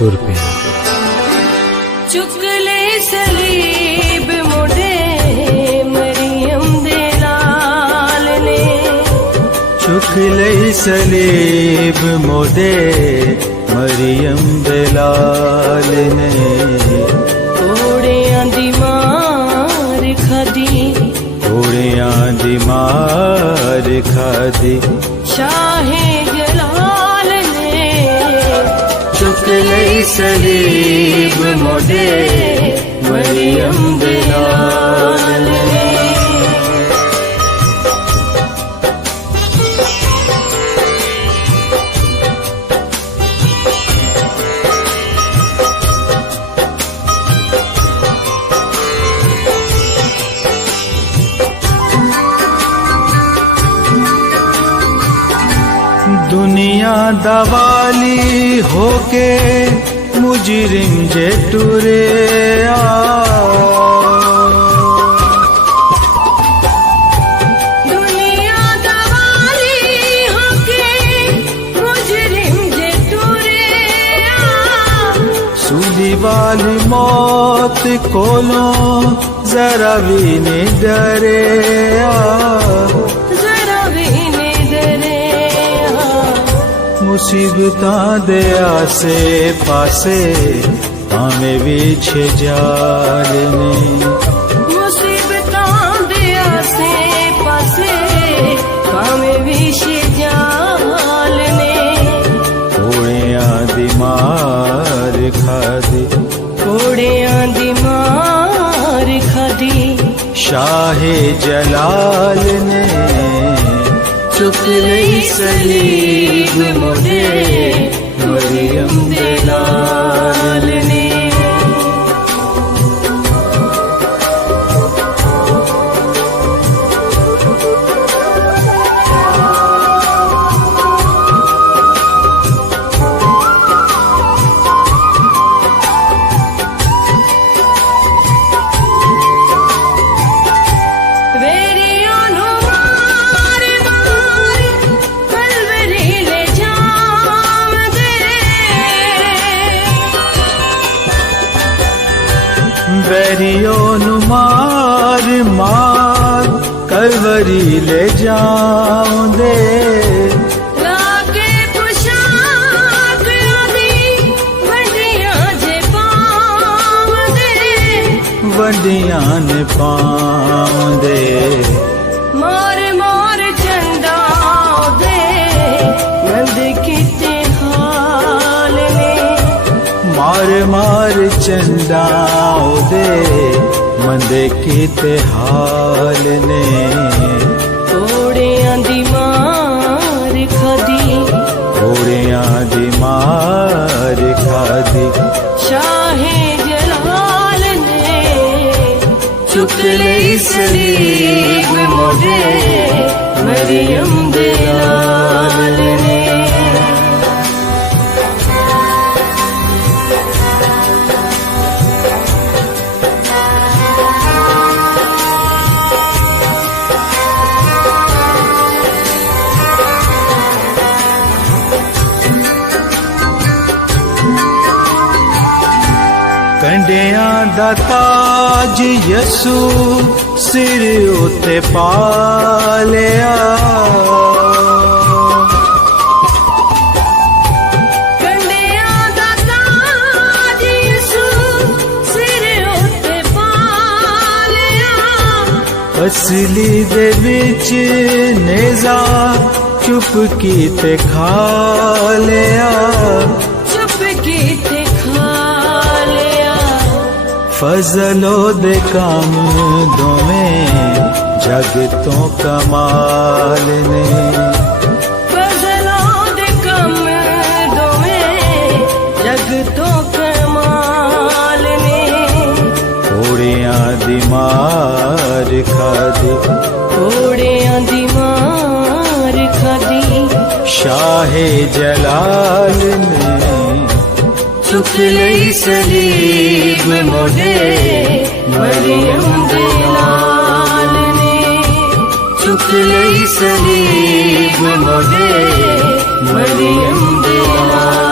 तुर पिया। चुक ले सलीब मुड़े मरियम दे लाल ने, चुक ले सलीब मुड़े मरियम दे लाल ने, घोड़ियां दी मार खादी, घोड़ियां दी मार खादी, शाहे जलाल ने, चुक ले सलीब मुड़े मरियम दे लाल ने। दुनिया दवाली होके मुजरिम जे टुरे आ, दुनिया दवाली होके मुजरिम जे टुरे आ, सूली वाली मौत कोलो जरा भी नहीं डरे आ, जरा भी नहीं डरे आ, मुसीबतां दे आसे पासे भावें विछे जाल ने, मुसीबतां दे आसे पासे भावें विछे जाल ने, घोड़ियां दी मार खादी, घोड़ियां दी मार खादी, शाहे जलाल ने, चुक ले सलीब मुड़े मरियम दे लाल ने। बैरियों नु मार मार कलवरी ले जाऊंदे, लाके पुशाक आदी वंडियां जे पाउंदे, वंडियां ने पाउंदे, मार मार चंदा दे नंद किते हाल ने, मार मार चंदा दे मंदे कीते हाल ने, घोड़ियां दी मार खादी, घोड़ियां दी मार खादी, शाहे जलाल ने, चुक ले सलीब मुड़े मरियम दे लाल ने। कंडियां दा ताज यसू सिर उते पा लिया, कंडियां दा ताज यसू सिर उते पा लिया, असली दे विच नेज़ा चुप कीते खा लिया, चुप कीते खा लिया, फजलो दे काम दोवें जग तो कमाल ने, फजलों दे कम दोवें जग तो कमाल ने, घोड़ियां दी मार खादी, घोड़ियां दी मार खादी, शाहे जलाल ने, चुक ले सलीब मुड़े मरियम दे लाल ने, चुक ले सलीब मुड़े मरियम दे लाल।